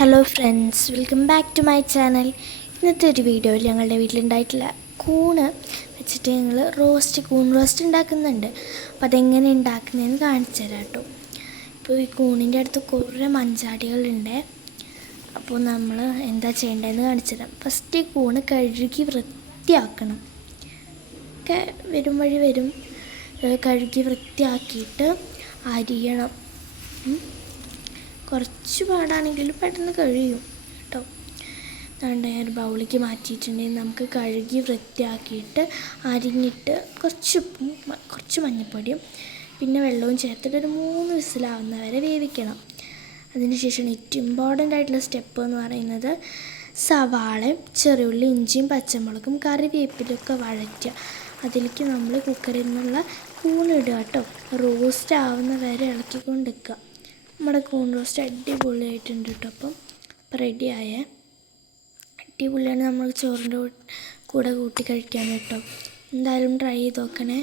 Hello friends welcome back to my channel ഇന്നത്തെ ഒരു വീഡിയോയിൽ ഞങ്ങളുടെ വീട്ടിലുണ്ടായിട്ടുള്ള കൂണ് വെച്ചിട്ട് ഞങ്ങൾ റോസ്റ്റ് കൂൺ റോസ്റ്റ് ഉണ്ടാക്കുന്നുണ്ട്. അപ്പോൾ അതെങ്ങനെ ഉണ്ടാക്കുന്നതെന്ന് കാണിച്ചു തരാം കേട്ടോ. ഇപ്പോൾ ഈ കൂണിന്റെ അടുത്ത് കുറേ മഞ്ചാടികളുണ്ട്. അപ്പോൾ നമ്മൾ എന്താ ചെയ്യേണ്ടതെന്ന് കാണിച്ചു തരാം. ഫസ്റ്റ് ഈ കൂണ് കഴുകി വൃത്തിയാക്കണം. ഒക്കെ വരും വഴി വരും. കഴുകി വൃത്തിയാക്കിയിട്ട് അരിയണം. കുറച്ച് പാടാണെങ്കിലും പെട്ടെന്ന് കഴിയും കേട്ടോ. അതുകൊണ്ട് ഞാൻ ഒരു ബൗളിക്ക് മാറ്റിയിട്ടുണ്ടെങ്കിൽ നമുക്ക് കഴുകി വൃത്തിയാക്കിയിട്ട് അരിഞ്ഞിട്ട് കുറച്ച് ഉപ്പും കുറച്ച് മഞ്ഞൾപ്പൊടിയും പിന്നെ വെള്ളവും ചേർത്തിട്ട് ഒരു മൂന്ന് വിസിലാവുന്ന വരെ വേവിക്കണം. അതിനുശേഷം ഏറ്റവും ഇമ്പോർട്ടന്റ് ആയിട്ടുള്ള സ്റ്റെപ്പ് എന്ന് പറയുന്നത് സവാളയും ചെറിയുള്ളി ഇഞ്ചിയും പച്ചമുളകും കറിവേപ്പിലൊക്കെ വഴറ്റുക. അതിലേക്ക് നമ്മൾ കുക്കറിൽ നിന്നുള്ള കൂണിടുക കേട്ടോ. റോസ്റ്റ് ആവുന്ന വരെ ഇളക്കിക്കൊണ്ട് നിൽക്കുക നമ്മുടെ കൂൺ റോസ്റ്റ് അടിപൊളിയായിട്ടുണ്ട് കേട്ടോ. അപ്പം റെഡി റെഡിയായേ അടിപൊളിയാണ് നമ്മൾ ചോറിന്റെ കൂടെ കൂട്ടി കഴിക്കാൻ കേട്ടോ. എന്തായാലും ട്രൈ ചെയ്ത് നോക്കണേ.